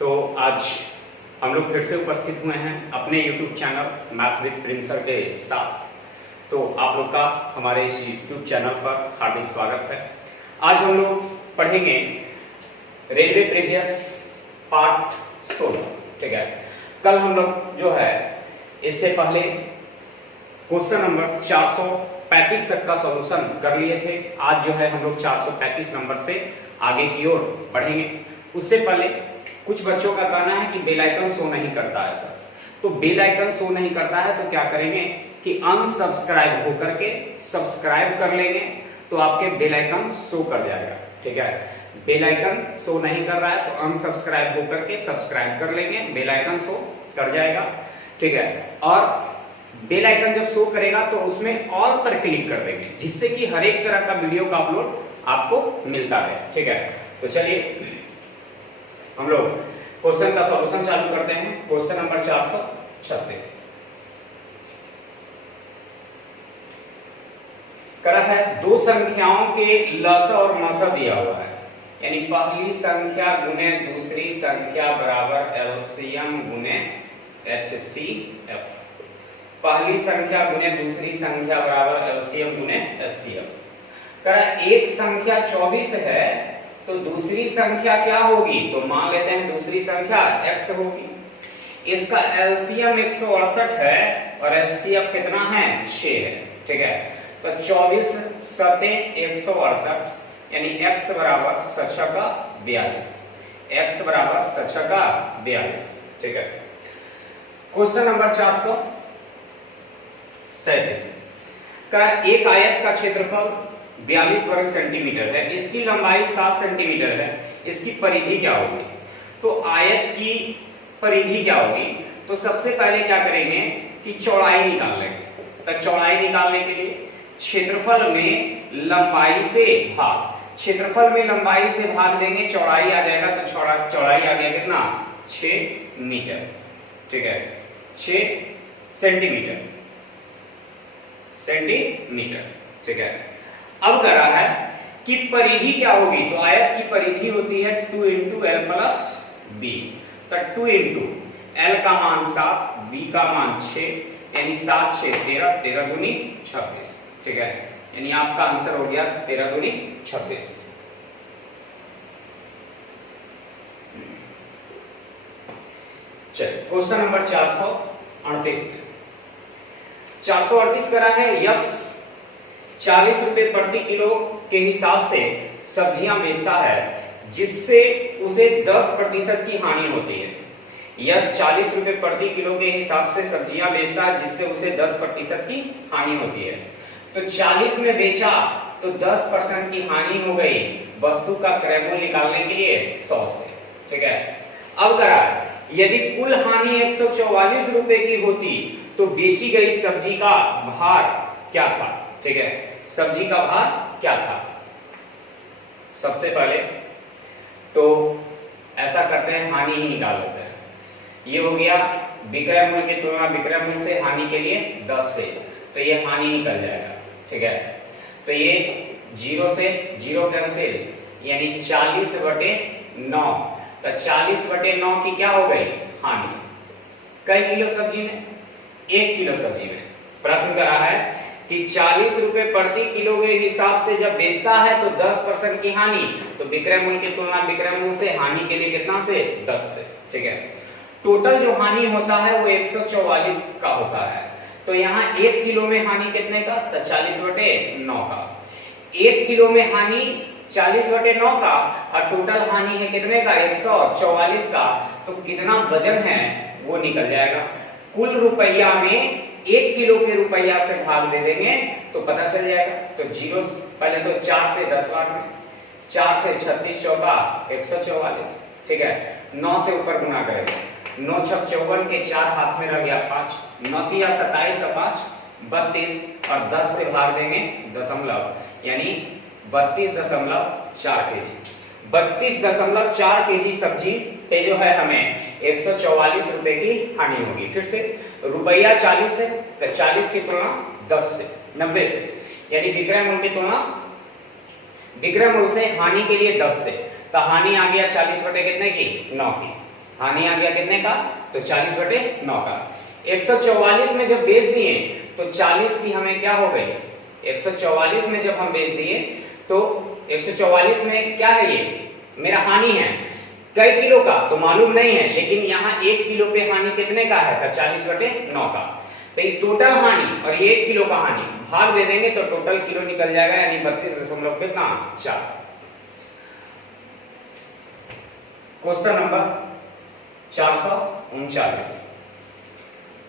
तो आज हम लोग फिर से उपस्थित हुए हैं अपने YouTube channel math with Prince sir के साथ। तो आप लोग का हमारे इस YouTube चैनल पर हार्दिक स्वागत है। आज हम लोग पढ़ेंगे रेलवे प्रीवियस पार्ट 16। ठीक है, कल हम लोग जो है इससे पहले क्वेश्चन नंबर 435 तक का सॉल्यूशन कर लिए थे। आज जो है हम लोग 435 नंबर से आगे की ओर बढ़ेंगे। उससे पहले कुछ बच्चों का कहना है कि बेल आइकन शो नहीं करता है सर। तो बेल आइकन शो नहीं करता है तो क्या करेंगे कि अनसब्सक्राइब होकर के सब्सक्राइब कर लेंगे तो आपके बेल आइकन शो कर जाएगा। ठीक है, बेल आइकन शो नहीं कर रहा है तो अनसब्सक्राइब होकर के सब्सक्राइब कर लेंगे, बेल आइकन शो कर जाएगा। ठीक है, और बेल आइकन जब शो करेगा तो उसमें ऑल पर क्लिक कर देंगे जिससे कि हर एक तरह का वीडियो का अपलोड आपको मिलता है। ठीक है, तो चलिए हम लोग क्वेश्चन का सॉल्यूशन चालू करते हैं। क्वेश्चन नंबर 436 करा है दो संख्याओं के लसा और मसा दिया हुआ है, यानी पहली संख्या गुने दूसरी संख्या बराबर एलसीएम गुने एचसीएफ। पहली संख्या गुने दूसरी संख्या बराबर एलसीएम गुने एचसीएफ। करा एक संख्या 24 है तो दूसरी संख्या क्या होगी, तो मान लेते हैं दूसरी संख्या x होगी। इसका एलसीएम 168 है और एचसीएफ कितना है, 6 है। ठीक है, तो 24 सते 168 यानी x बराबर 6 का 42, x बराबर 6 का 42। ठीक है, क्वेश्चन नंबर 437 का एक आयत का क्षेत्रफल 42 वर्ग सेंटीमीटर है, इसकी लंबाई 7 सेंटीमीटर है, इसकी परिधि क्या होगी। तो आयत की परिधि क्या होगी, तो सबसे पहले क्या करेंगे कि चौड़ाई निकाल लेंगे। तो चौड़ाई निकालने के लिए क्षेत्रफल में लंबाई से भाग, क्षेत्रफल में लंबाई से भाग देंगे, चौड़ाई आ जाएगा। तो चौड़ाई आ गया कितना, 6 मीटर। ठीक है, 6 सेंटीमीटर। ठीक है, अब कह रहा है कि परिधि क्या होगी, तो आयत की परिधि होती है 2 इंटू एल प्लस बी। तो 2 इंटू एल का मान 7, बी का मान 6, यानी 7 6 13, 13 दूनी 26। ठीक है, यानी आपका आंसर हो गया 13 दूनी 26। चलिए क्वेश्चन नंबर 438 438 करा है यस 40 रुपए प्रति किलो के हिसाब से सब्जियां बेचता है जिससे उसे 10% की हानि होती है। यस 40 रुपए प्रति किलो के हिसाब से सब्जियां बेचता है जिससे उसे 10% की हानि होती है। तो 40 में बेचा तो 10% की हानि हो गई, वस्तु का क्रय मूल्य निकालने के लिए 100 से। ठीक है, अब करा यदि कुल हानि 144 रुपए की होती तो बेची गई सब्जी का भार क्या था। ठीक है, सब्जी का भार क्या था। सबसे पहले तो ऐसा करते हैं, हानि ही निकाल लेते हैं। ये हो गया विक्रय मूल्य की तुलना विक्रय मूल्य से हानि के लिए 10 से, तो ये हानि निकल जाएगा। ठीक है, तो ये 0 से 0 कैंसिल, यानी 40/9। तो 40/9 की क्या हो गई, हानि। कई किलो सब्जी में, 1 किलो सब्जी में। प्रश्न करा है कि 40 रुपए प्रति किलो के हिसाब से जब बेचता है तो 10% की हानि, तो विक्रय मूल्य की तुलना विक्रय मूल्य से हानि के लिए कितना से, 10 से। ठीक है, टोटल जो हानि होता है वो 144 का होता है। तो यहाँ 1 किलो में हानि कितने का, तो 40/9 का। 1 किलो में हानि 40/9 का और टोटल हानि है कितने का, 144 का। तो कितना वजन है वो निकल जाएगा। कुल रुपया में 1 किलो के रुपया से भाग दे देंगे तो पता चल जाएगा। तो 0 पहले तो 4 से 10 बार में, 4 से 36 चौका 144। ठीक है, 9 से ऊपर गुना करेंगे, 9 छक 54 के 4 हाथ में रह गया 5, 9 तिया 27 और 5 32 और 10 से भाग देंगे दशमलव, यानी 32.4 केजी। 32.4 केजी सब्जी पे जो है हमें 144 रुपए की हानि होगी। फिर से रुपया 40 है तो 40 की तुलना 10 से 90 से, यानी विक्रय मूल्य की तुलना विक्रय मूल्य से हानि के लिए 10 से, तो हानि आ गया 40 बटे कितने की, 9 की। हानि आ गया कितने का, तो 40/9 का। 144 में जब बेच दिए तो 40 की हमें क्या हो गई, 144 में जब हम बेच दिए तो 144 में क्या है, ये मेरा हानि है कई किलो का तो मालूम नहीं है, लेकिन यहाँ 1 किलो पे हानि कितने का है, तो 40/9 का। तो ये टोटल हानि और ये 1 किलो का हानि भाग दे देंगे तो टोटल किलो निकल जाएगा, यानी 32 कितना 4। Question number 439,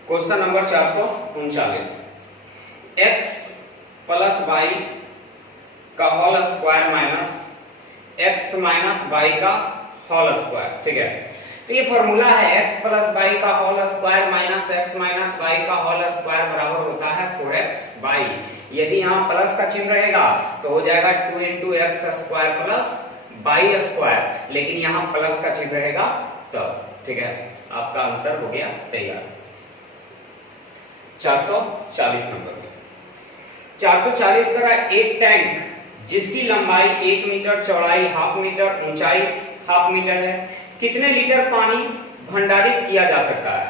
question number 439, x plus y का whole square minus x minus y का होल स्क्वायर, ठीक है। तो ये फॉर्मूला है x प्लस वाई का whole square minus x minus y का होल स्क्वायर बराबर होता है 4xy। यदि यहाँ प्लस का चिन्ह रहेगा तो हो जाएगा 2 × x square plus y square, लेकिन यहाँ प्लस का चिन्ह रहेगा तब, ठीक है। आपका आंसर हो गया तैयार। 440 नंबर में 440 का एक टैंक जिसकी लंबाई 1 मीटर, चौड़ाई 1/2 मीटर, ऊंचाई 1/2 मीटर है, कितने लीटर पानी भंडारित किया जा सकता है।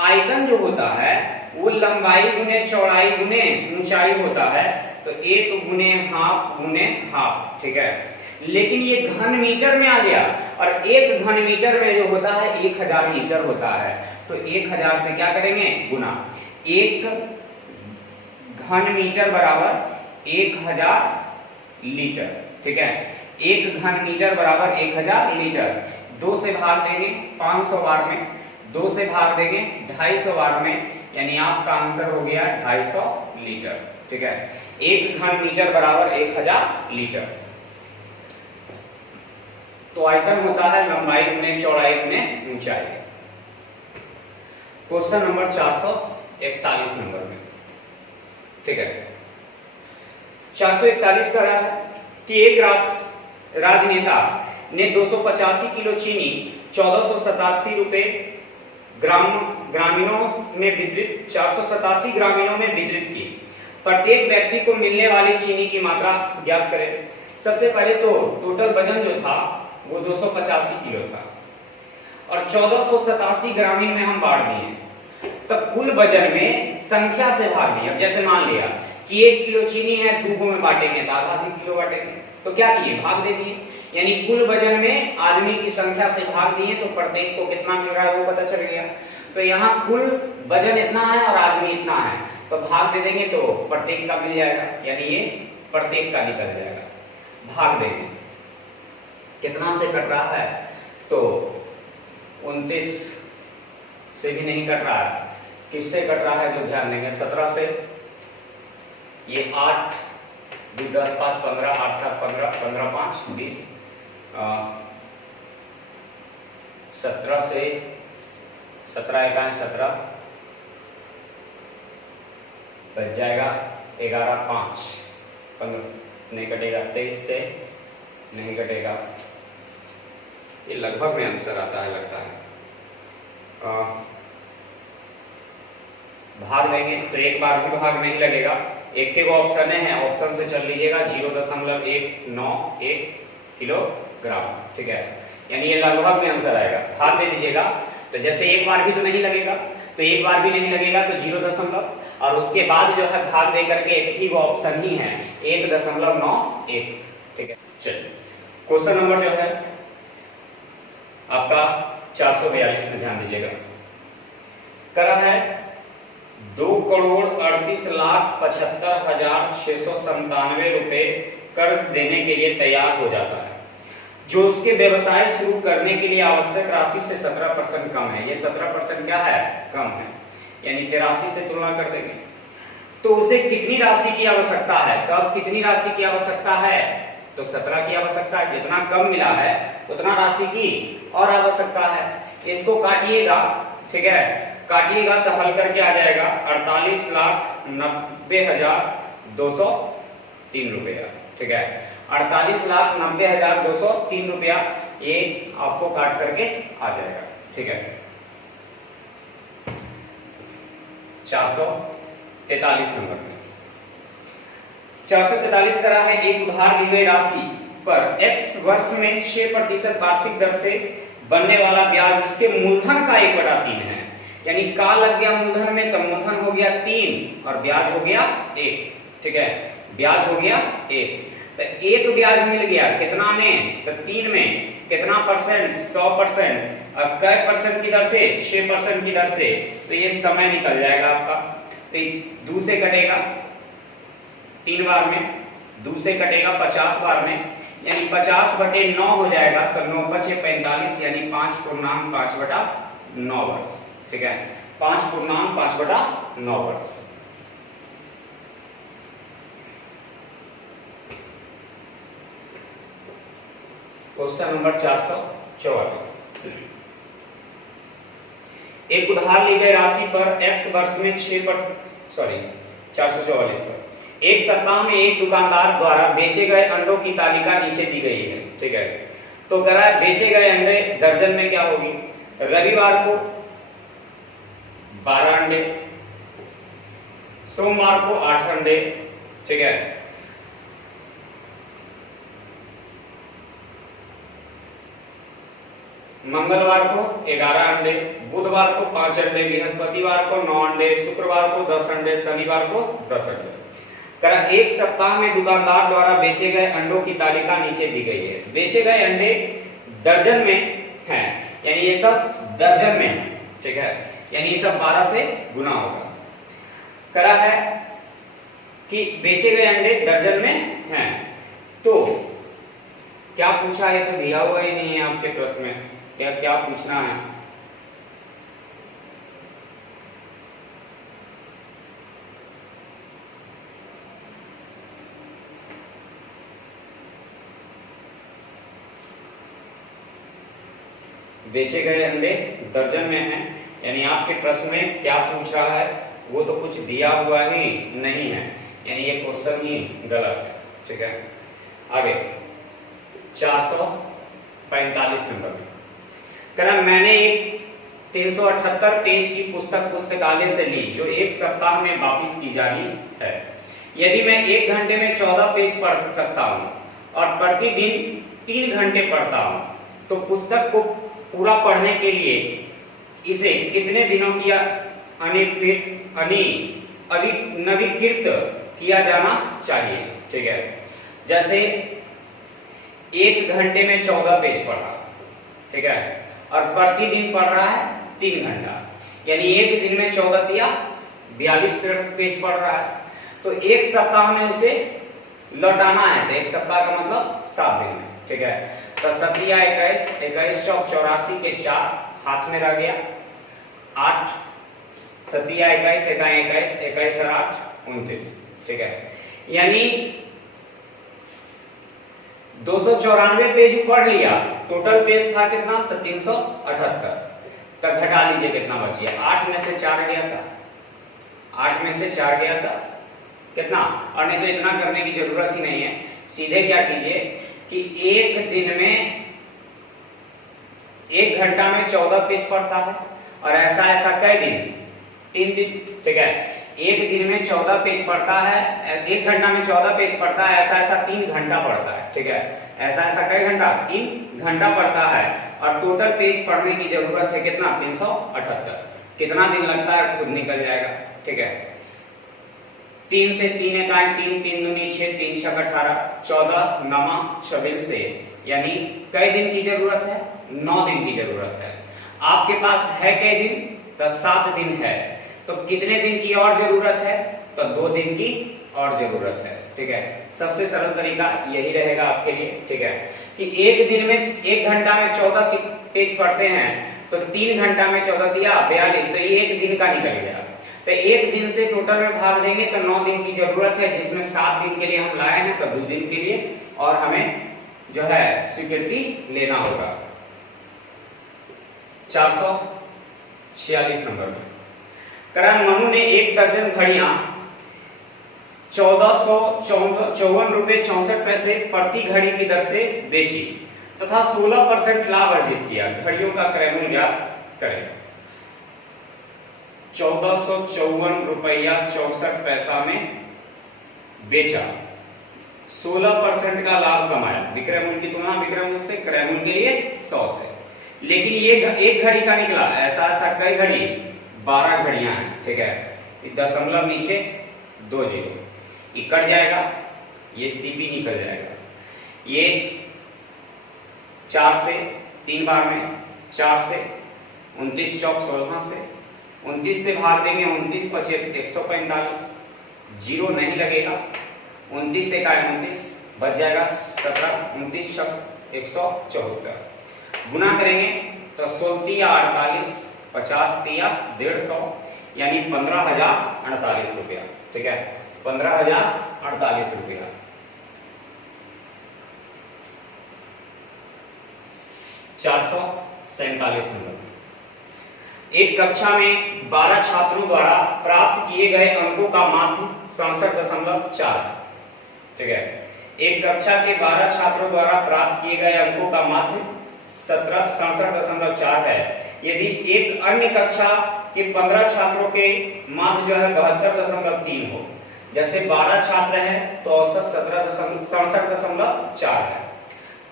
आयतन जो होता है वो लंबाई गुने चौड़ाई गुने ऊंचाई होता है, तो 1 × 1/2 × 1/2, ठीक है। लेकिन ये घन मीटर में आ गया और 1 घन मीटर में जो होता है 1000 लीटर होता है, तो 1000 से क्या करेंगे गुना, 1 घन मीटर बराबर 1000 लीटर, ठीक है। 1 घन मीटर बराबर 1000 लीटर, 2 से भाग देंगे 500 बार में, 2 से भाग देंगे 250 बार में, यानी आपका आंसर हो गया 250 लीटर, ठीक है। 1 घन मीटर बराबर 1000 लीटर। तो आयतन होता है लंबाई गुने चौड़ाई गुने ऊंचाई। क्वेश्चन नंबर 441 नंबर में, ठीक है। 441 का रहा है कि एक राजनेता ने 285 किलो चीनी 1487 रुपए ग्रामीणों में वितरित 487 ग्रामीणों में वितरित की। प्रत्येक व्यक्ति को मिलने वाली चीनी की मात्रा ज्ञात करें। सबसे पहले तो टोटल वजन जो था वो 285 किलो था और 1487 ग्रामीण में हम बांट दिए, तब कुल वजन में संख्या से भाग दिया। जैसे मान लिया कि 1 किलो चीनी है, 2 में बांटेंगे तो आधा किलो बांटेंगे, तो क्या किए भाग दे दिए, यानी कुल वजन में आदमी की संख्या से भाग दिए तो प्रत्येक को कितना मिल रहा है वो पता चल गया। तो यहाँ कुल वजन इतना है और आदमी इतना है, तो भाग दे देंगे तो प्रत्येक का मिल जाएगा, यानी ये प्रत्येक का निकल जाएगा। भाग देंगे कितना से कट रहा है, तो 29 से भी नहीं कट रहा है, किससे कट रहा है जो ध्यान देंगे 17 से, ये 8 2 10 5 15 8 7 15 15 5 20 17 से 17 1 17 बच जाएगा 11 5 15 नहीं कटेगा, 23 से नहीं कटेगा, ये लगभग में आंसर आता है लगता है। भाग देंगे तो एक बार भी भाग नहीं लगेगा, एक के ऑप्शन है, ऑप्शन से चल लीजिएगा 0.191 किलोग्राम, ठीक है, यानी ये लगभग में आंसर आएगा। भाग दे दीजिएगा तो जैसे एक बार भी तो नहीं लगेगा, तो एक बार भी नहीं लगेगा तो 0. और उसके बाद जो है भाग दे करके एक ही वो ऑप्शन ही है 1.91, ठीक है। चलिए क्वेश्चन नंबर जो है आपका 442 में ध्यान दीजिएगा, करा है 2,38,75,697 रुपए कर्ज देने के लिए तैयार हो जाता है, जो उसके व्यवसाय शुरू करने के लिए आवश्यक राशि से 17% कम है। ये 17% क्या है, कम है, यानी 83 से तुलना कर देंगे तो उसे कितनी राशि की आवश्यकता है। कब कितनी राशि की आवश्यकता है, तो 17 की आवश्यकता है, जितना कम मिला है उतना राशि की और आवश्यकता है। इसको काटिएगा, ठीक है, काटिएगा तो हल करके आ जाएगा 48,90,203 रुपया, ठीक है, 48,90,203 रुपया ये आपको काट करके आ जाएगा, ठीक है। 443 नंबर में 443 करा है, एक उधार ली हुई राशि पर x वर्ष में 6% वार्षिक दर से बनने वाला ब्याज उसके मूलधन का 1/3 है। यानी का लग गया मूलधन में, तो मूलधन हो गया 3 और ब्याज हो गया 1। ठीक है, ब्याज हो गया 1। तो 1 ब्याज मिल गया कितना में, तो 3 में कितना परसेंट, 100%। अब कै परसेंट की दर से, 6% की दर से। तो ये समय निकल जाएगा आपका। तो 2 से कटेगा 3 बार में, 2 से कटेगा 50 बार में, यानी 50/9 हो जाएगा। तो 9 × 5 = 45, यानी 5/5/9 वर्ष। ठीक है, 5/5/9 वर्ष। Question number 444। एक उधार ली गई राशि पर x वर्ष में 444 पर एक सप्ताह में एक दुकानदार द्वारा बेचे गए अंडों की तालिका नीचे दी गई है। ठीक है, तो कह रहा है बेचे गए अंडे दर्जन में क्या होगी। रविवार को 12 अंडे, सोमवार को 8 अंडे। ठीक है, मंगलवार को 11 अंडे, बुधवार को 5 अंडे, बृहस्पतिवार को 9 अंडे, शुक्रवार को 10 अंडे, शनिवार को 10 अंडे। करा एक सप्ताह में दुकानदार द्वारा बेचे गए अंडों की तालिका नीचे दी गई है। बेचे गए अंडे दर्जन में हैं, यानी ये सब दर्जन में है। ठीक है, यानी ये सब 12 से गुना होगा। करा है कि बेचे गए अंडे दर्जन में हैं, तो क्या पूछा है, तो दिया हुआ ही नहीं है आपके प्रश्न में। क्या क्या पूछना है, बेचे गए अंडे दर्जन में हैं, यानी आपके प्रश्न में क्या पूछ रहा है, वो तो कुछ दिया हुआ ही नहीं है, यानी ये क्वेश्चन ही गलत है। ठीक है, आगे 445 नंबर में करा मैंने एक 378 पेज की पुस्तक पुस्तकालय से ली जो एक सप्ताह में वापस की जानी है। यदि मैं 1 घंटे में 14 पेज पढ़ सकता हूँ और प्रतिदिन 3 घंटे पढ़ता हूँ, तो पुस्तक को पूरा पढ़ने के लिए इसे कितने दिनों की नवीकृत किया जाना चाहिए। ठीक है, जैसे 1 घंटे में 14 पेज पढ़ा, ठीक है, और प्रतिदिन पढ़ रहा है 3 घंटा, यानी एक दिन में 14 दिया 42 पेज पढ़ रहा है, तो एक सप्ताह में उसे लौटाना है। तो एक सप्ताह का मतलब 7 दिन में। ठीक है, तो 7 या 21, 21 चौक 84 के 4 हाथ में रह गया, 8 7 या 21, 21, 21 और 8 29। ठीक है, यानी 294 पेज पढ़ लिया, टोटल पेज था कितना, तो 378। तब घटा लीजिए कितना बच गया, 8 में से 4 गया था, 8 में से 4 गया था कितना। और नहीं तो इतना करने की जरूरत ही नहीं है, सीधे क्या कीजिए कि एक दिन में 1 घंटा में 14 पेज पढ़ता है, और ऐसा ऐसा कई दिन, 3 दिन। ठीक है, एक दिन में 14 पेज पढ़ता है, 1 घंटा में 14 पेज पढ़ता है, ऐसा ऐसा 3 घंटा पढ़ता है। ठीक है, ऐसा ऐसा कई घंटा, 3 घंटा पढ़ता है, और टोटल पेज पढ़ने की जरूरत है कितना, 378। कितना दिन लगता है खुद निकल जाएगा। ठीक है, 3 से 3 एकाएक 3, 3 दूनी 6, 3 छक 18, 14 नमा 26 से, यानी कई दिन की जरूरत है, 9 दिन की जरूरत है। आपके पास है कई दिन, तो 7 दिन है, तो कितने दिन की और जरूरत है, तो 2 दिन की और जरूरत है। ठीक है, सबसे सरल तरीका यही रहेगा आपके लिए। ठीक है, कि एक दिन में 1 घंटा में 14 पेज पढ़ते हैं, तो 3 घंटा में 14 दिया 42, तो ये 1 दिन का निकल गया। तो 1 दिन से टोटल में भाग देंगे तो 9 दिन की जरूरत है, जिसमें 7 दिन के लिए हम लाए हैं, तो 2 दिन के लिए और हमें जो है स्वीकृति लेना होगा। 446 नंबर में करण मनु ने 1 दर्जन घड़ियां 1454 रुपए 64 पैसे प्रति घड़ी की दर से बेची तथा 16% लाभ अर्जित किया। घड़ियों का क्रय मूल्य ज्ञात करें। 1454 रुपया 64 पैसा में बेचा, 16% का लाभ कमाया। विक्रय मूल्य की तुलना विक्रय मूल्य से क्रय मूल्य के लिए 100 से, लेकिन ये एक घड़ी का निकला, ऐसा ऐसा कई घड़ी, 12 घड़ियां हैं, ठीक है। दशमलव नीचे 2 जीरो, ये कट जाएगा, ये सीपी निकल जाएगा, ये 4 से 3 बार में, 4 से 29 चौक 16 से 29 से भाग देंगे, 29 पचे 145, जीरो नहीं लगेगा, 29 से 29 बच जाएगा 17, 29 छक 174, गुना करेंगे तो 16 या 48, 50 या 150, यानी 15,048 रुपया, ठीक है, 15,048 रुपया। नंबर, एक कक्षा में 12 छात्रों द्वारा प्राप्त किए गए अंकों का माध्य 67.4, ठीक है। एक कक्षा के 12 छात्रों द्वारा प्राप्त किए गए अंकों का माध्य 67.4 है। यदि एक अन्य कक्षा के 15 छात्रों के माध्य जो है 72.3 हो, जैसे 12 छात्र हैं तो औसत 67.4 है,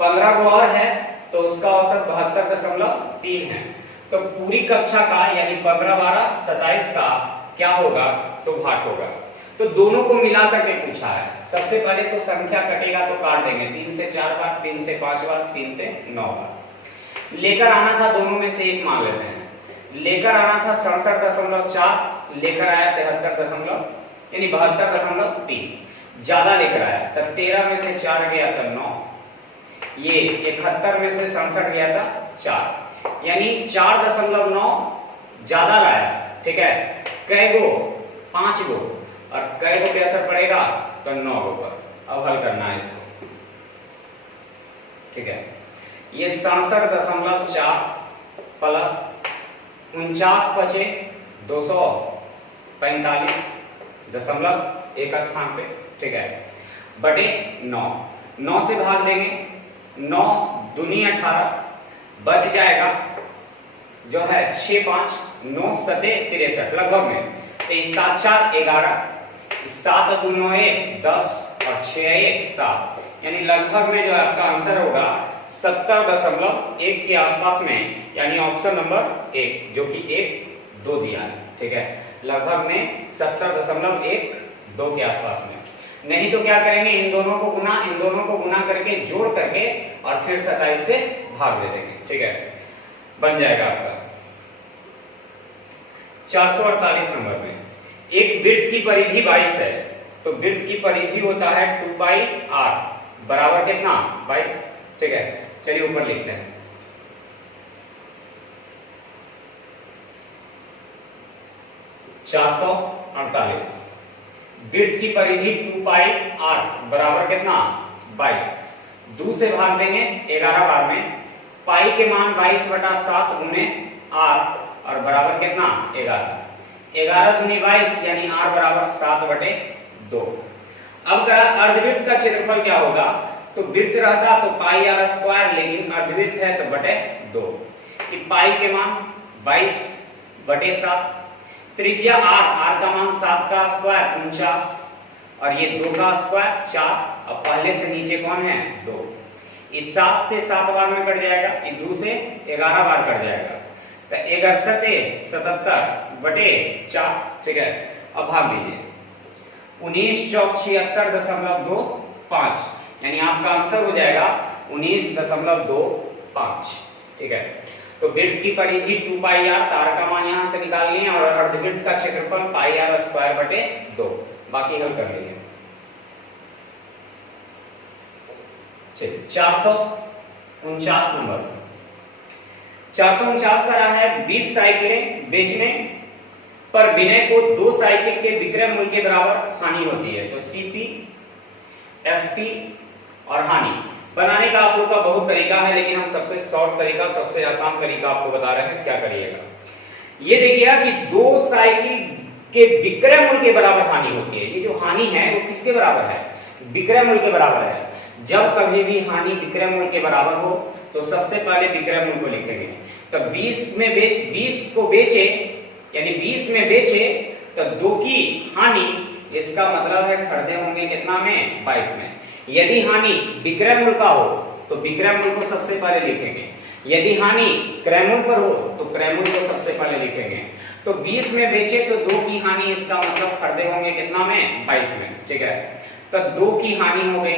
15 को और है तो उसका औसत 72.3 है। तो पूरी कक्षा का यानी 15, 12, 27 का क्या होगा, तो भाग होगा। तो दोनों को मिला करके पूछा है। सबसे पहले तो संख्या कटेगा तो काट देंगे, 3 से 4 बार, 3 से 5 बार, 3 से 9 बार। लेकर आना था, दोनों में से एक मान लेते हैं। लेकर आना था 67.4, लेकर आया 73 यानी 72.3, ज्यादा लेकर आया तब 13 में से 4 गया था 9, ये 71 में से 67 गया था 4, यानी 4.9 ज्यादा लाया, ठीक है। कै गो, 5 गो, और कै गो पे असर पड़ेगा तो 9 गो पर। अब हल करना है इसको, ठीक है। ये 67.4 प्लस 49 बचे 245 दशमलव एक स्थान पे, ठीक है, बटे 9, 9 से भाग देंगे, 9 दूनी 18, बच जाएगा जो है 6, 5, 9 सते 63 लगभग में। तो 7, 4, 11, 7 दूनो 1, 10 और 6 1, 7, यानी लगभग में जो आपका आंसर होगा 70.1 के आसपास में, यानी ऑप्शन नंबर 1 जो कि 1, 2 दिया है, ठीक है। लगभग में 70.1, 2 के आसपास में। नहीं तो क्या करेंगे, इन दोनों को गुना करके जोड़ करके और फिर 27 से भाग दे देंगे, ठीक है, बन जाएगा आपका। 448 नंबर में एक वृत्त की परिधि 22 है, तो वृत्त की परिधि होता है 2 पाई r बराबर कितना 22, ठीक है। चलिए ऊपर लिखते हैं। वृत्त की परिधि 2 पाई r बराबर कितना 22, 2 से भाग देंगे 11 बार में, पाई के मान 22/7 गुने r और बराबर कितना 11, 11 दूनी 22 यानी r बराबर 7/2। अब करा अर्धवृत्त का क्षेत्रफल क्या होगा, तो वृत्त रहता तो पाई r स्क्वायर, लेकिन अर्धवृत्त है तो बटे 2। कि पाई के मान 22/7, त्रिज्या r का मान 7 का स्क्वायर 49 और ये 2 का स्क्वायर 4। अब पहले से नीचे कौन है 2, इस 7 से 7 बार में कट जाएगा, ये 2 से 11 बार कट जाएगा, तो 11 77 बटे 4, ठीक है। अब भाग लीजिए, 19 चौक 76.25, यानी आपका आंसर हो जाएगा 19.25, ठीक है। तो वृत्त की परिधि 2 पाई r, तार का मान यहां से निकाल लिए, और अर्धवृत्त का क्षेत्रफल पाई r स्क्वायर बटे 2। बाकी हल कर लीजिए। चलिए 449 नंबर, 449 का रहा है 20 साइकिलें बेचने पर विनय को 2 साइकिल के विक्रय मूल्य के बराबर हानि होती है। तो सीपी, एसपी और हानि बनाने का आप लोग का बहुत तरीका है, लेकिन हम सबसे शॉर्ट तरीका, सबसे आसान तरीका आपको बता रहे हैं। क्या करिएगा, ये देखिएगा कि 2 साइकिल के विक्रय मूल्य के बराबर हानि होती है। ये जो हानि है वो किसके बराबर है, विक्रय मूल्य के बराबर है। जब कभी भी हानि विक्रय मूल्य के बराबर हो तो सबसे पहले विक्रय मूल्य को लिखेंगे। तो 20 को बेचे यानी 20 में बेचे तो 2 की हानि, इसका मतलब है खरीदे होंगे कितना में 22 में। यदि हानि विक्रय मूल्य का हो तो विक्रय मूल्य को सबसे पहले लिखेंगे। यदि हानि क्रयमूल्य पर हो तो क्रयमूल्य को सबसे पहले लिखेंगे। तो 20 में बेचे तो 2 की हानि, इसका मतलब खरीदे होंगे कितना में, 22 में, ठीक है। तो 2 की हानि हो गई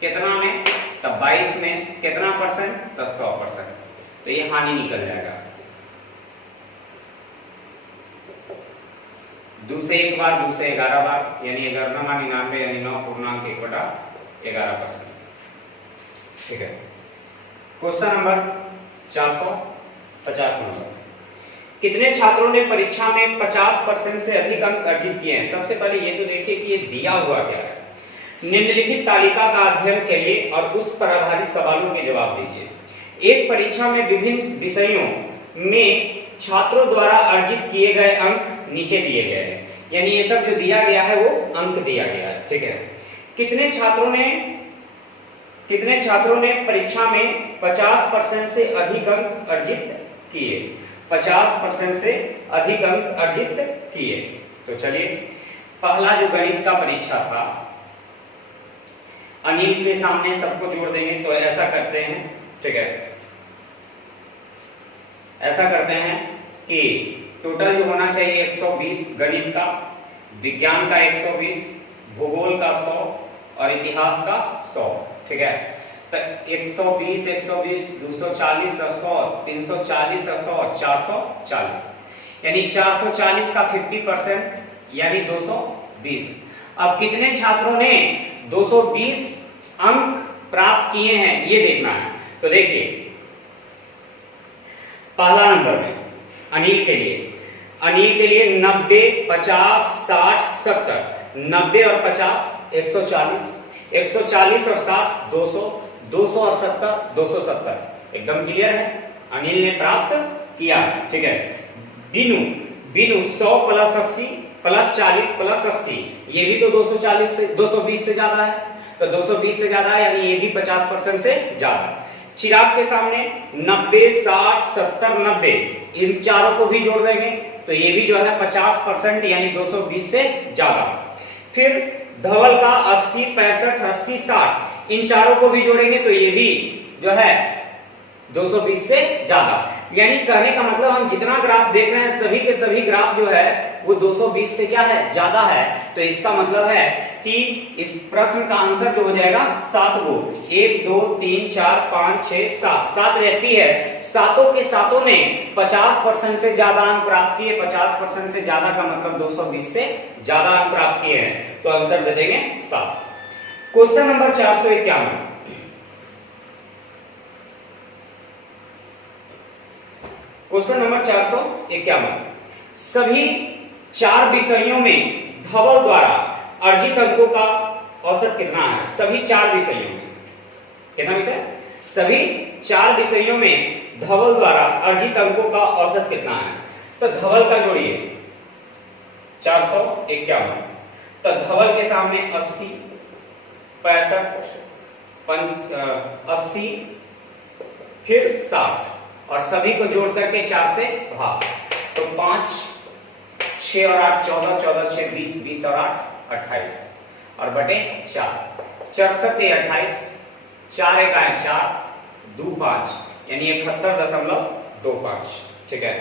कितना में, तब 22 में, कितना परसेंट, तो 100%। तो ये हानि निकल जाएगा। 2 से 1 बार, 2 से 11 बार, यानी 11×99 यानी 9.1/11%, ठीक है। क्वेश्चन नंबर 450 नंबर, कितने छात्रों ने परीक्षा में 50% से अधिक अंक अर्जित किए हैं? सबसे पहले ये तो देखिए कि ये दिया हुआ क्या है। निम्नलिखित तालिका का अध्ययन करिए और उस पर आधारित सवालों के जवाब दीजिए। एक परीक्षा में विभिन्न विषयों में छात्रों द्वारा अर्जित किए गए अंक नीचे दिए गए हैं, यानी ये सब जो दिया गया है वो अंक दिया गया है, ठीक है। कितने छात्रों ने परीक्षा में 50% से अधिक अंक अर्जित किए? 50% से अधिक अंक अर्जित किए। तो चलिए, पहला जो गणित का परीक्षा था, अनिल के सामने सबको जोड़ देंगे। तो ऐसा करते हैं, ठीक है, ऐसा करते हैं कि टोटल जो होना चाहिए 120 गणित का, विज्ञान का 120, भूगोल का 100 और इतिहास का 100, ठीक है। तो 120 120 240 और 100 340 और 100 440, यानी 440 का 50% यानी 220। अब कितने छात्रों ने 220 अंक प्राप्त किए हैं ये देखना है। तो देखिए, पहला नंबर में अनिल के लिए 90 50 60 70, 90 और 50 140, 140 और 60 200, 200 और 70 270। एकदम क्लियर है, अनिल ने प्राप्त किया, ठीक है। बिनु 100 प्लस 80 प्लस 40 प्लस 80, ये भी तो 240 से 220 से ज्यादा है, तो 220 से ज्यादा है, यानी ये भी 50% से ज्यादा। चिराग के सामने 90 60 70 90, इन चारों को भी जोड़ देंगे तो ये भी जो है 50% यानी 220 से ज्यादा। फिर धवल का 80 65 80 60, इन चारों को भी जोड़ेंगे तो ये भी जो है 220 से ज्यादा। यानी कहने का मतलब हम जितना ग्राफ देख रहे हैं सभी के सभी ग्राफ जो है वो 220 से क्या है, ज्यादा है। तो इसका मतलब है कि इस प्रश्न का आंसर जो हो जाएगा 7 गो, 1 2 3 4 5 6 7, 7 व्यक्ति है, सातों के सातों ने 50% से ज्यादा अंक प्राप्त किए। 50% से ज्यादा का मतलब 220 से ज्यादा अंक प्राप्त किए हैं, तो आंसर दे देंगे 7। क्वेश्चन नंबर 451, क्वेश्चन नंबर 451, सभी 4 विषयों में धवल द्वारा अर्जित अंकों का औसत कितना है? सभी 4 विषयों में कितना विषय? सभी 4 विषयों में धवल द्वारा अर्जित अंकों का औसत कितना है? तो धवल का जोड़िए 451, तो धवल के सामने 80 65 80 फिर 60 और सभी को जोड़ करके 4 से भाग, तो 5 6 और 8 14, 14 6 20, 20 और 8 28 और बटे 4, 4 7 28, 4 1 4 2 5, यानी 71.25, ठीक है,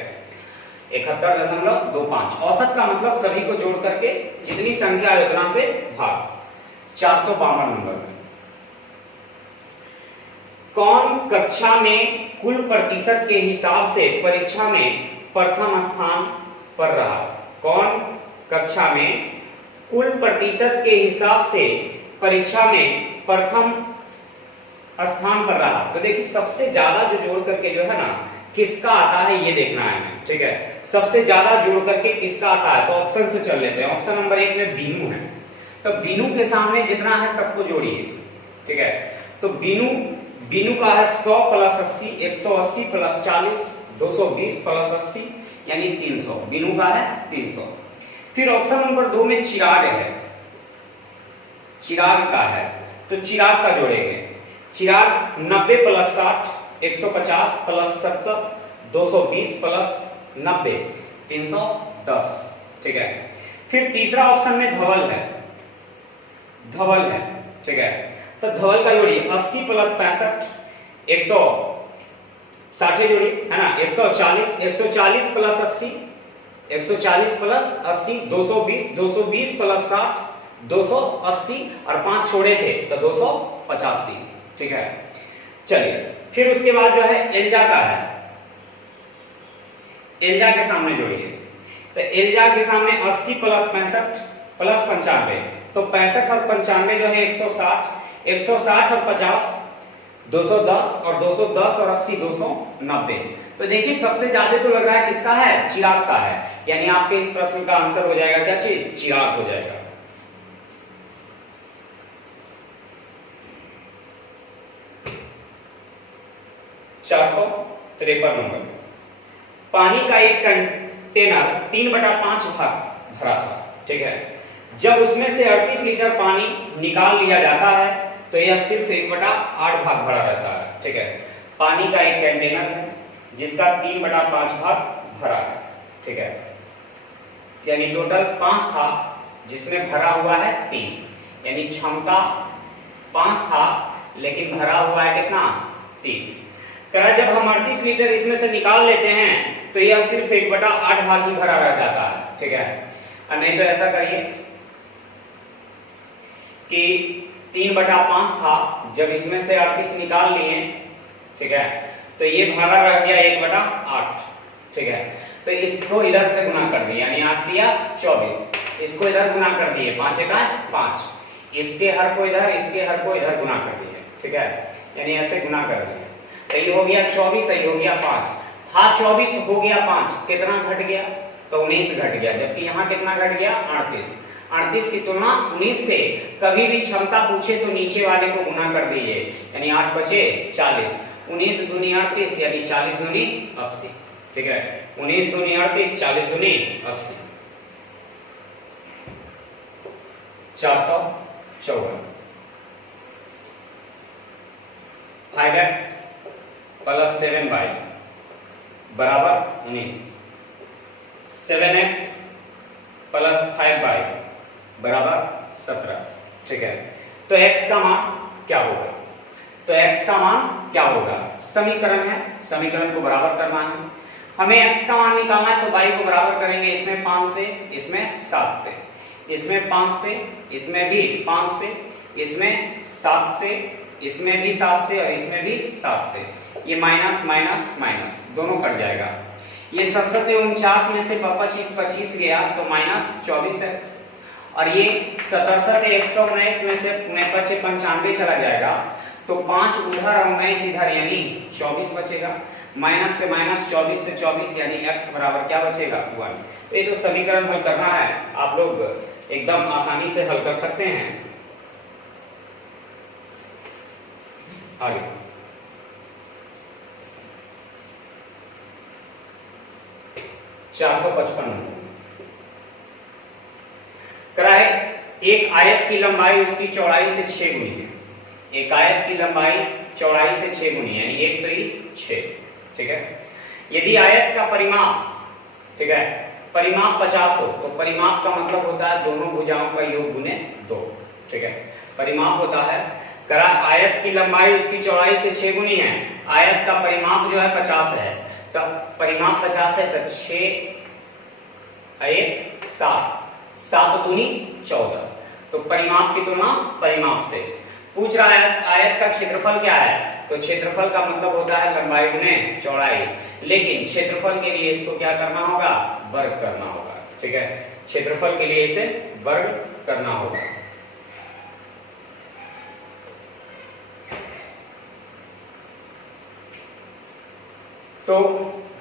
71.25। औसत का मतलब सभी को जोड़ करके जितनी संख्या है उतना से भाग। 452 नंबर में, कौन कक्षा में कुल प्रतिशत के हिसाब से परीक्षा में प्रथम स्थान पर रहा? कौन कक्षा में कुल प्रतिशत के हिसाब से परीक्षा में प्रथम स्थान पर रहा? तो देखिए, सबसे ज्यादा जो जोड़ करके जो है ना किसका आता है ये देखना है, ठीक है। सबसे ज्यादा जोड़ करके किसका आता है, तो ऑप्शन से चल लेते हैं। ऑप्शन नंबर 1 में बीनू है, तो बीनू के सामने जितना है सबको जोड़िए, ठीक है। तो बीनू का है 100 प्लस 80, 180 प्लस 40, 220 प्लस 80 यानी 300, बीनू का है 300। फिर ऑप्शन नंबर 2 में चिराग है, चिराग का है, तो चिराग का जोड़ेंगे। चिराग 90 प्लस 60, 150 प्लस 70, 220 प्लस 90 310, ठीक है। फिर तीसरा ऑप्शन में धवल है, ठीक है, तो धवल का जोड़िए 80 प्लस 65, 60 जोड़िए, है ना, 140, 140 प्लस 80, 140 प्लस 80 220, 220 प्लस 60 280 और 5 छोड़े थे तो 285, ठीक है। चलिए फिर उसके बाद जो है एल्जा का है, एल्जा के सामने जोड़िए, तो एल्जा के सामने 80 प्लस 65 प्लस 95, तो 65 और 95 जो है 160, 160 और 50 210 और 210 और 80 290। तो देखिए सबसे ज्यादा तो लग रहा है किसका है, चिराग का है, यानी आपके इस प्रश्न का आंसर हो जाएगा क्या चीज, चिराग हो जाएगा। नंबर, पानी का एक कंटेनर 3/5 भाग भरा था, ठीक है। जब उसमें से 38 लीटर पानी निकाल लिया जाता है तो यह सिर्फ 1/8 भाग भरा रहता है, ठीक है। पानी का एक कंटेनर है जिसका 3/5 भाग भरा है, ठीक है, यानी टोटल 5 था जिसमें भरा हुआ है 3, यानी क्षमता 5 था लेकिन भरा हुआ है कितना, 3। करा जब हम 38 लीटर इसमें से निकाल लेते हैं तो यह सिर्फ 1/8 भाग ही भरा रह जाता है, ठीक है। और नहीं तो ऐसा करिए कि 3/5 था, जब इसमें से 38 निकाल लिए, ठीक है, तो ये भरा रह गया 1/8, ठीक है। तो इसको इधर से गुना कर दिए, यानी 8 दिया 24, इसको इधर गुना कर दिए, 5 × 5, इसके हर को इधर, इसके हर को इधर गुना कर दिए, ठीक है, यानी ऐसे गुना कर दिए। तो ये हो गया 24, ये हो गया 5, था 24 हो गया 5, कितना घट गया, तो 19 घट गया, जबकि यहाँ कितना घट गया 38। 38 की तुलना 19 से कभी भी क्षमता पूछे तो नीचे वाले को गुना कर दीजिए, यानी 8 बचे 40, 19 दूनी 38 यानी 40 दूनी 80, ठीक है, 19 दूनी 38 40 दूनी 80, 454। 5x प्लस 7y बराबर 19, 7x प्लस 5y बराबर 17, ठीक है। तो x का मान क्या होगा, तो x का मान क्या होगा, समीकरण है, समीकरण को बराबर करना है हमें, x का मान निकालना है तो y को बराबर करेंगे, इसमें 5 से, इसमें 7 से, इसमें 5 से, इसमें भी 5 से, इसमें 7 से, इसमें भी 7 से और इसमें भी 7 से, ये माइनस माइनस माइनस दोनों कट जाएगा। ये 749 में से 25 गया तो माइनस 24x, और ये 119 में से 95 चला जाएगा तो 5 उधर और 19 इधर, यानी 24 बचेगा। माइनस से माइनस 24 से 24 यानी x बराबर क्या बचेगा 1। तो ये तो समीकरण हल करना है, आप लोग एकदम आसानी से हल कर सकते हैं। आगे 455 कराए, एक आयत की लंबाई उसकी चौड़ाई से 6 गुनी है, एक आयत की लंबाई चौड़ाई से 6 गुनी, यानी 1 3 6, ठीक है। यदि आयत का परिमाप, ठीक है, परिमाप 50 हो तो परिमाप का मतलब होता है दोनों भुजाओं का योग गुने 2, ठीक है, परिमाप होता है। करा आयत की लंबाई उसकी चौड़ाई से 6 गुनी है, आयत का परिमाप जो है 50 है, तो परिमाप 50 है तो 6 1 7, 7 दूनी 14, तो परिमाप की तुलना परिमाप से। पूछ रहा है आयत का क्षेत्रफल क्या है, तो क्षेत्रफल का मतलब होता है लंबाई गुने चौड़ाई, लेकिन क्षेत्रफल के लिए इसको क्या करना होगा, वर्ग करना होगा, ठीक है, क्षेत्रफल के लिए इसे वर्ग करना होगा। तो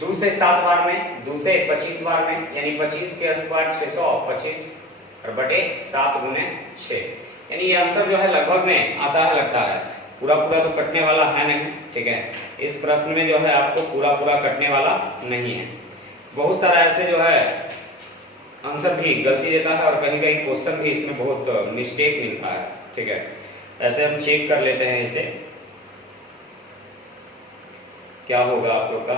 2 से 7 बार में, 2 से 25 बार में, यानी 25 के स्क्वायर 625 और बटे 7 गुने 6, यानी ये आंसर जो है लगभग में आता है, लगता है पूरा पूरा तो कटने वाला है नहीं, ठीक है। इस प्रश्न में जो है आपको पूरा पूरा कटने वाला नहीं है, बहुत सारा ऐसे जो है आंसर भी गलती देता है और कहीं कहीं क्वेश्चन भी इसमें बहुत मिस्टेक मिलता है, ठीक है। ऐसे हम चेक कर लेते हैं इसे, क्या होगा आप लोग का।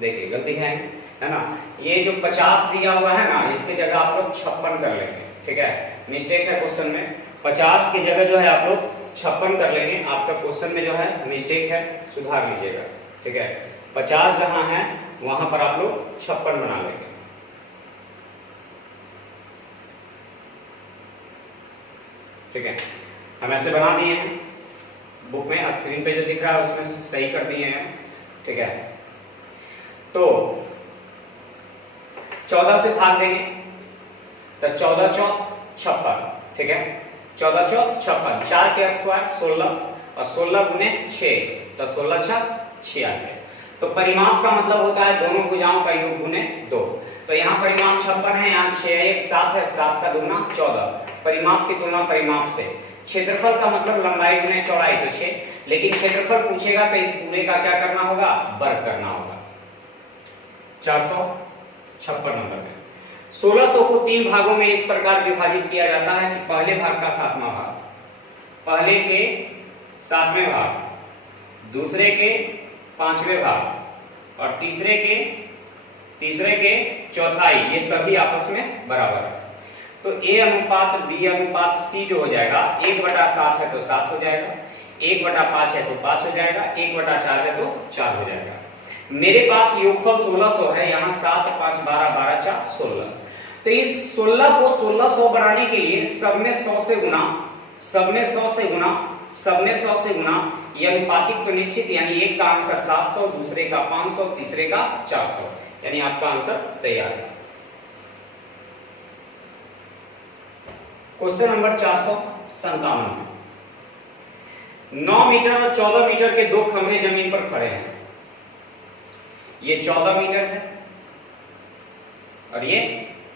देखिए गलती है ना, ये जो 50 दिया हुआ है ना, इसकी जगह आप लोग 56 कर लेंगे, ठीक है, मिस्टेक है क्वेश्चन में। 50 की जगह जो है आप लोग 56 कर लेंगे। आपका क्वेश्चन में जो है मिस्टेक है, सुधार लीजिएगा। ठीक है, 50 जहां है वहां पर आप लोग 56 बना लेंगे। ठीक है, हम ऐसे बना दिए हैं, बुक में स्क्रीन पे जो दिख रहा है उसमें सही कर दिए हैं। ठीक है, तो 14 से भाग देंगे तो 14 चौक 56। ठीक है, 14 चौक 56, 4 के स्क्वायर 16 और 16 गुने 6 तो 16 छक 96। तो परिमाप का मतलब होता है दोनों भुजाओं का योग गुने 2। तो यहाँ परिमाप 56 है, यहाँ 6 1 7 है, 7 का दुगना 14। परिमाप की तुलना परिमाप से। क्षेत्रफल का मतलब लंबाई गुने चौड़ाई तो 6, लेकिन क्षेत्रफल पूछेगा तो इस पूरे का क्या करना होगा, वर्ग करना होगा। 456 नंबर में 1600 को 3 भागों में इस प्रकार विभाजित किया जाता है कि पहले भाग का 7वां भाग, पहले के 7वें भाग, दूसरे के 5वें भाग और तीसरे के चौथाई, ये सभी आपस में बराबर है। तो A अनुपात B अनुपात C जो हो जाएगा 1/7 है तो 7 हो जाएगा, 1/5 है तो 5 हो जाएगा, 1/4 है तो 4 हो जाएगा। मेरे पास योगफल 1600 है, यहाँ 7 5 12 12 4 16। तो इस 16 को 1600 बनाने के लिए सब में 100 से गुना, सब में 100 से गुना, सब में 100 से गुना, ये अनुपातिक तो निश्चित, यानी एक का आंसर 700, दूसरे का 500, तीसरे का 400, यानी आपका आंसर तैयार है। Question number 457। 9 मीटर और 14 मीटर के दो खंभे जमीन पर खड़े हैं। ये 14 मीटर है और ये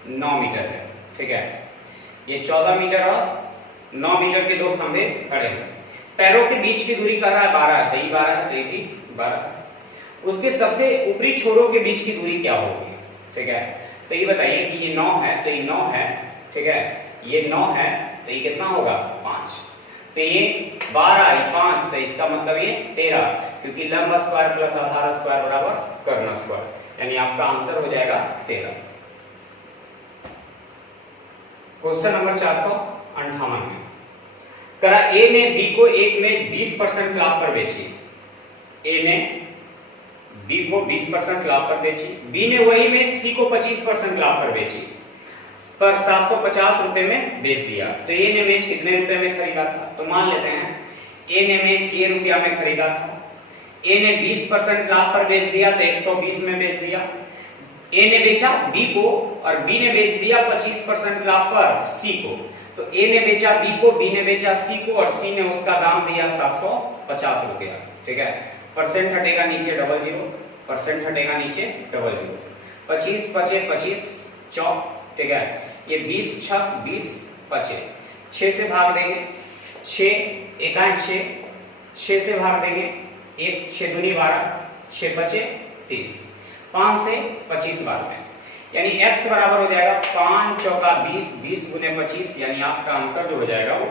9 मीटर है। ठीक है, ये 14 मीटर और 9 मीटर के दो खंभे खड़े हैं। पैरों के बीच की दूरी कह रहा है 12 है, तो ये 12 है, तो ये 12 है। उसके सबसे ऊपरी छोरों के बीच की दूरी क्या होगी? ठीक है, तो ये बताइए कि ये 9 है, तो ये 9 है। ठीक है, ये 9 है, तो ये कितना होगा 5। तो ये 12 ये 5, तो इसका मतलब ये 13, क्योंकि लंब स्क्वायर प्लस आधार स्क्वायर बराबर कर्ण स्क्वायर, यानी आपका आंसर हो जाएगा 13। क्वेश्चन नंबर 458 में करा ए ने बी को एक मेज 20% लाभ पर बेची। ए ने बी को 20% लाभ पर बेची, बी ने वही मेज सी को 25% लाभ पर बेची, पर 750 रुपए में बेच दिया। तो ए ने मेज कितने रुपए में खरीदा था? तो मान लेते हैं ए ने मेज ए रुपया में खरीदा था, ए ने 20% लाभ पर बेच दिया तो 120 में बेच दिया। ए ने बेचा बी को और बी ने बेच दिया 25% लाभ पर सी को। तो ए ने बेचा बी को, बी ने बेचा सी को और सी ने उसका दाम दिया 750 रुपया। ठीक है, परसेंट हटेगा नीचे डबल जीरो, परसेंट हटेगा नीचे डबल जीरो, 25 बचे 25 चौक। ठीक है, ये 20 छक 20 बचे, 6 से भाग देंगे, 6 एकाएं 6, 6 से भाग देंगे, 1 6 दूनी 12, 6 बचे 30, 5 से 25 बार में, यानी x बराबर हो जाएगा 5 चौका 20, 20 गुने 25, यानी आपका आंसर जो हो जाएगा वो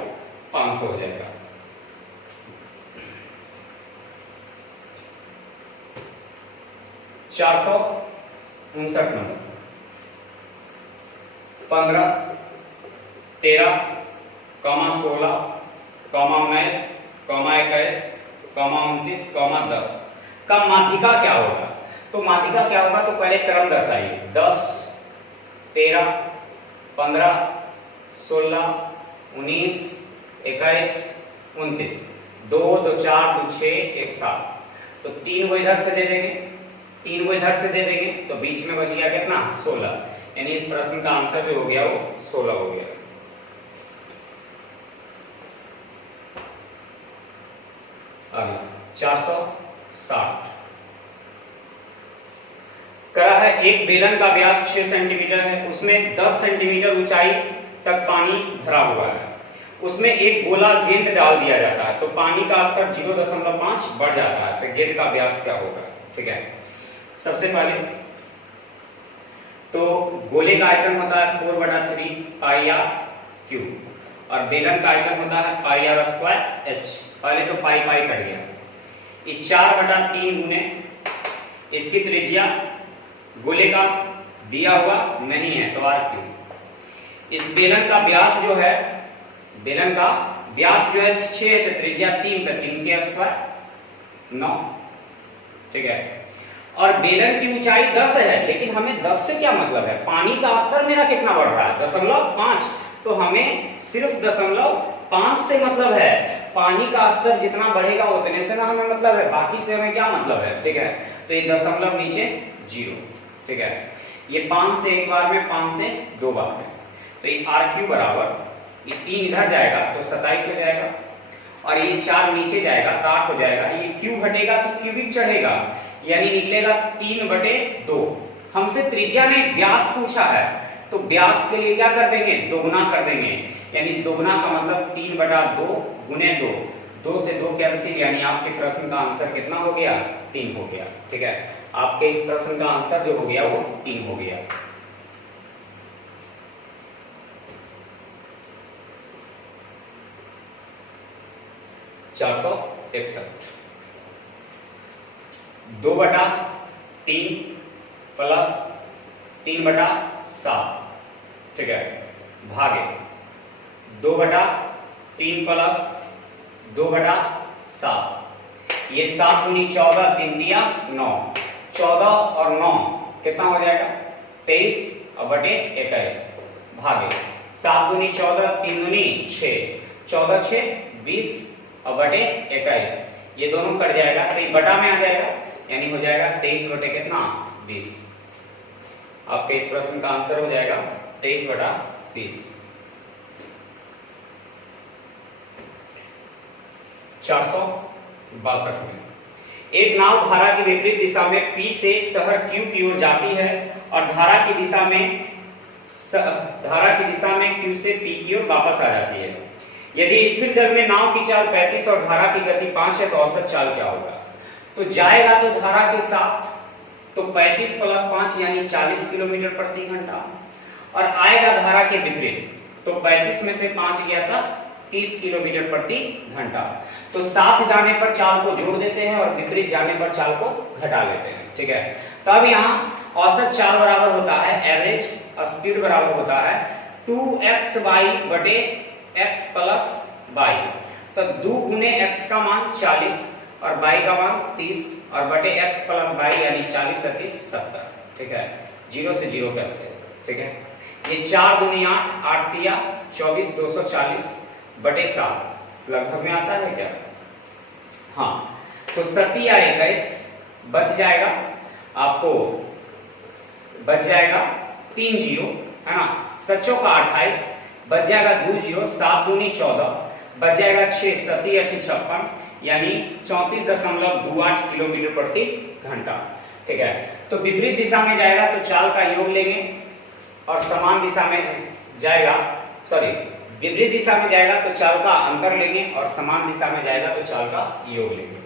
500 हो जाएगा। चारसौ 59 नंबर 15 13 16 19 21 29 10 का माध्यिका क्या होगा? तो माध्यिका क्या होगा? तो पहले क्रम दर्शाइए, 10 13 15 16 19 21 29, 2 2 4 2 6 1 7, तो 3 वो इधर से दे देंगे, 3 वो इधर से दे देंगे, तो बीच में बच गया कितना 16, यानी इस प्रश्न का आंसर जो हो गया वो 16 हो गया। अगला 460 करा है एक बेलन का व्यास 6 सेंटीमीटर है, उसमें 10 सेंटीमीटर ऊंचाई तक पानी भरा हुआ है, उसमें एक गोला गेंद डाल दिया जाता है, तो पानी का स्तर 0.5 बढ़ जाता है, तो गेंद का व्यास क्या होगा? ठीक है, सबसे पहले तो गोले का आयतन होता है 4/3 पाई आर क्यूब और बेलन का आयतन होता है पाई आर स्क्वायर एच। पहले तो पाई पाई कट गया, ये 4/3 गुने इसकी त्रिज्या गोले का दिया हुआ नहीं है तो आर क्यूब, इस बेलन का व्यास जो है, बेलन का व्यास जो है 6 है, तो त्रिज्या 3, तो 3 के स्क्वायर 9, ठीक है। और बेलन की ऊंचाई 10 है, लेकिन हमें 10 से क्या मतलब है, पानी का स्तर मेरा कितना बढ़ रहा है 0.5, तो हमें सिर्फ 0.5 से मतलब है। पानी का स्तर जितना बढ़ेगा उतने से ना हमें मतलब है, बाकी से हमें क्या मतलब है, ठीक है। तो ये दशमलव नीचे 0, ठीक है। ये 5 से एक बार में, 5 से 2 बार में, तो ये RQ बराबर, ये 3 इधर जाएगा तो 27 हो जाएगा, और ये 4 नीचे जाएगा तो 8 हो जाएगा। ये Q घटेगा तो क्यूबिक चढ़ेगा, यानी निकलेगा 3/2। हमसे त्रिज्या ने व्यास पूछा है, तो व्यास के लिए क्या कर देंगे, दोगुना कर देंगे, यानी दोगुना का मतलब 3/2 गुने 2, 2 से 2 कैंसिल, यानी आपके प्रश्न का आंसर कितना हो गया, 3 हो गया, ठीक है। आपके इस प्रश्न का आंसर जो हो गया वो 3 हो गया। (461) 2/3 प्लस 3/7, ठीक है, भागे 2/3 प्लस 2/7, ये 7 दूनी 14, 3 दिया 9, 14 और 9 कितना हो जाएगा 23/21, भागे 7 दूनी 14, 3 दूनी 6, 14 6 20/21, ये दोनों कट जाएगा तो ये बटा में आ जाएगा, यानी हो जाएगा 23/20। आपके इस प्रश्न का आंसर हो जाएगा 23/20। 462 में एक नाव धारा की विपरीत दिशा में P से शहर Q की ओर जाती है और धारा की दिशा में Q से P की ओर वापस आ जाती है। यदि स्थिर जल में नाव की चाल 35 और धारा की गति 5 है तो औसत चाल क्या होगा। तो जाएगा तो धारा के साथ तो 35 प्लस 5 यानी 40 किलोमीटर प्रति घंटा, और आएगा धारा के विपरीत तो 35 में से 5 गया था 30 किलोमीटर प्रति घंटा। तो साथ जाने पर चाल को जोड़ देते हैं और विपरीत जाने पर चाल को घटा लेते हैं, ठीक है। तब यहाँ औसत चाल बराबर होता है, एवरेज स्पीड बराबर होता है 2xy बटे x प्लस y। तो 2 गुने x का मान 40 और y का मान 30 और बटे x प्लस y यानी 40 30 70, ठीक है। 0 से 0 कैसे, ठीक है। ये 4 दूनी 8, 8 दिया 24, 240 बटे 7 लगभग में आता है क्या, हाँ। तो 7 या 21 बच जाएगा, आपको बच जाएगा 3 0, है ना। सचों का 28 बच जाएगा 2 0, 7 दूनी 14 बच जाएगा 6 7 8 56, यानी 34.28 किलोमीटर प्रति घंटा, ठीक है। तो विपरीत दिशा में जाएगा तो चाल का योग लेंगे और समान दिशा में जाएगा, सॉरी विपरीत दिशा में जाएगा तो चाल का अंतर लेंगे और समान दिशा में जाएगा तो चाल का योग लेंगे।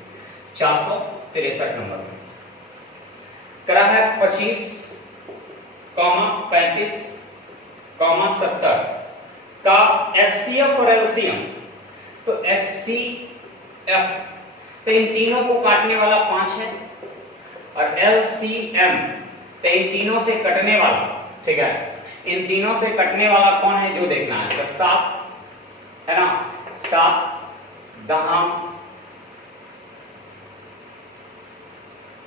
463 नंबर में करा है 25, 35, 70 का HCF और LCM। तो HCF तो इन तीनों को काटने वाला 5 है और LCM तो इन तीनों से कटने वाला, ठीक है। इन तीनों से कटने वाला कौन है जो देखना है, तो 7 है ना, 7 दहाम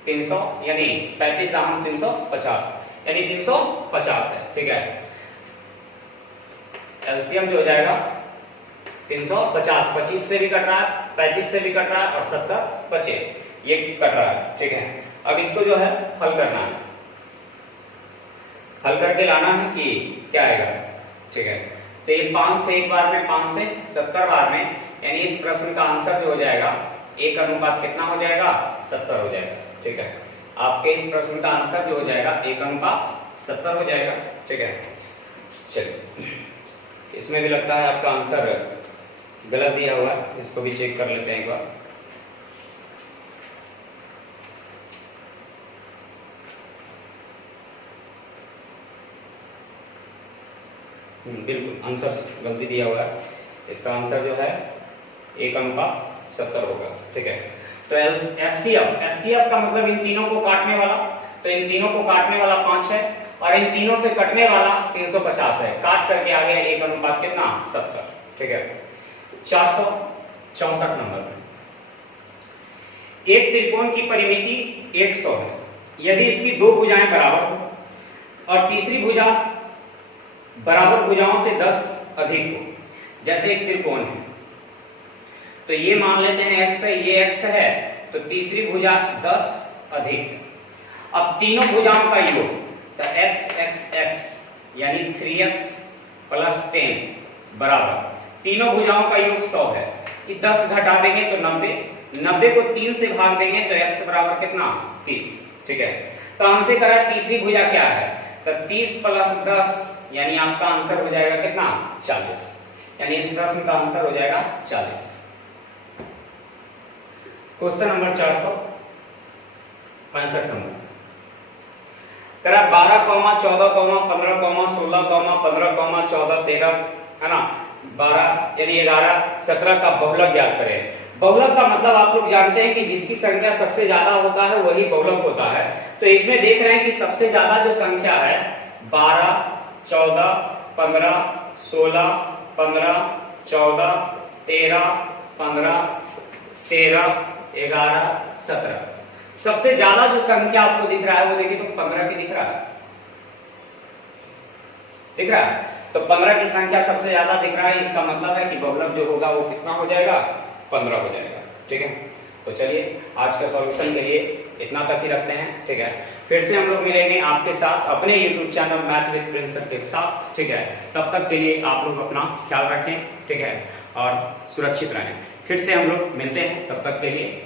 300 यानी 35 दहाम 350 यानी 350 है, ठीक है। एलसीएम जो हो जाएगा 350, 25 से भी कट रहा है, 35 से भी कट रहा है और 70 बचे ये कट रहा है, ठीक है। अब इसको जो है हल करना है, हल करके लाना है कि क्या आएगा, ठीक है। तो ये 5 से एक बार में, 5 से 70 बार में, यानी इस प्रश्न का आंसर जो हो जाएगा 1 अनुपात कितना हो जाएगा 70 हो जाएगा, ठीक है। आपके इस प्रश्न का आंसर जो हो जाएगा 1 अनुपात 70 हो जाएगा, ठीक है। चलिए इसमें भी लगता है आपका आंसर गलत दिया हुआ है, इसको भी चेक कर लेते हैं एक बार। बिल्कुल आंसर गलती दिया हुआ है, इसका आंसर जो है 1 अनुपात 70 होगा, ठीक है। तो HCF का मतलब इन तीनों को काटने वाला, तो इन तीनों को काटने वाला 5 है और इन तीनों से कटने वाला 350 है, काट करके आ गया 1 अनुपात कितना 70। ठीक है, 464 नंबर में एक त्रिकोण की परिमिति 100 है, यदि इसकी दो भुजाएं बराबर हो और तीसरी भुजा बराबर भुजाओं से 10 अधिक हो। जैसे एक त्रिकोण है तो ये मान लेते हैं x है, ये x है, तो तीसरी भुजा 10 अधिक है। अब तीनों भुजाओं का योग तो x x x यानी 3x प्लस 10 बराबर तीनों भुजाओं का योग 100 है। ये 10 घटा देंगे तो 90, 90 को 3 से भाग देंगे तो x बराबर कितना 30। ठीक है, तो हमसे करा तीसरी भुजा क्या है, तो 30 प्लस 10 यानी आपका आंसर हो जाएगा कितना 40, यानी इस प्रश्न का आंसर हो जाएगा 40। क्वेश्चन नंबर 465 नंबर करा 12, 14, 15, 16, 15, 14, 13 है ना 12 यानी 11, 17 का बहुलक ज्ञात करें। बहुलक का मतलब आप लोग जानते हैं कि जिसकी संख्या सबसे ज्यादा होता है वही बहुलक होता है। तो इसमें देख रहे हैं कि सबसे ज्यादा जो संख्या है 12, 14, 15, 16, 15, 14, 13, 15, 13, 11, 17। सबसे ज्यादा जो संख्या आपको दिख रहा है वो देखिए तो 15 की दिख रहा है, दिख रहा है, तो 15 की संख्या सबसे ज्यादा दिख रहा है। इसका मतलब है कि बहुलक जो होगा वो कितना हो जाएगा 15 हो जाएगा। ठीक है, तो चलिए आज का सॉल्यूशन के लिए इतना तक ही रखते हैं। ठीक है, फिर से हम लोग मिलेंगे आपके साथ अपने YouTube channel math with Prince sir के साथ। ठीक है, तब तक के लिए आप लोग अपना ख्याल रखें। ठीक है, और सुरक्षित रहें। फिर से हम लोग मिलते हैं, तब तक के लिए